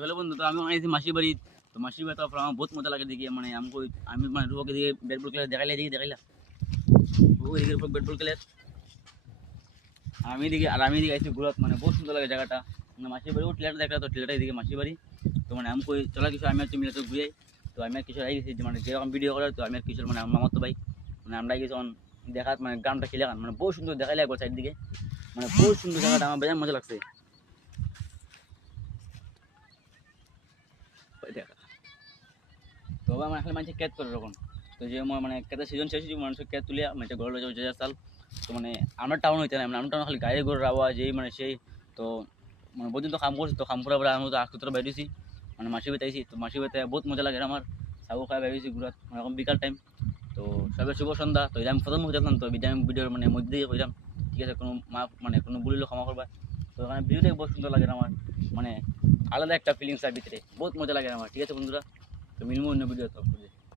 Hello বন্ধু, তো আমি আইছি মাসির বাড়ি। তো মাসির বাড়ি তো আমার বহুত মজা লাগে দেখি, মানে আমি মানে রুকে দিকে ব্যাট বল খেলে দেখাইলে দিকে দেখাইলা ওই দিকে ব্যাট বল খেলে আমি দিকে আইছি ঘুরত, মানে বহুত সুন্দর লাগে জায়গাটা। মানে মাসির বাড়ি ও টিলাটা দেখলা, তো টিলাটা এদিকে মাসির বাড়ি। তো মানে আমি কই চলা কিছু আমি আর তুমি মিলে তো ঘুরে। তো আমি আর কিছু আই গেছি, মানে যেরকম ভিডিও করার, তো আমি আর কিছু মানে আমার তো ভাই মানে আমরা গেছি দেখাত, মানে গ্রামটা খেলে মানে বহুত সুন্দর দেখাইলে একবার সাইড দিকে, মানে বহুত সুন্দর জায়গাটা, আমার বেজান মজা লাগছে দেখা। তো আবার আমার খালি মানুষ ক্যাচ করে এরকম। তো যে আমার মানে কেতা সিজন শেষ হয়েছে, মানুষ ক্যাচ তুলে মানে ঘর লয়ে যাওয়া চাল। তো মানে আমরা টাউন হইতে না, মানে আমরা টাউন খালি গাড়ি ঘোড়ার আওয়াজ এই মানে সেই। তো মানে বহুদিন তো কাম করছি, তো কাম করার পরে আমি তো আজকে তোরা বেরিয়েছি, মানে মাসি বেতে আইছি। তো মাসি বেতে বহুত মজা লাগে আমার, সাবু খাই বেরিয়েছি ঘুরাত, মানে এখন বিকাল টাইম। তো সবাই শুভ সন্ধ্যা। তো এটা আমি প্রথম মুখ দেখলাম, তো আমি ভিডিওর মানে মধ্যে দিয়ে কইলাম ঠিক আছে, কোনো মা মানে কোনো বলিল ক্ষমা করবা। তো ওখানে ভিডিওটাই বহুত সুন্দর লাগে আমার, মানে আলাদা একটা ফিলিংস আর ভিতরে বহুত মজা লাগে আমার। ঠিক আছে বন্ধুরা, তো মিলবো অন্য ভিডিও তো।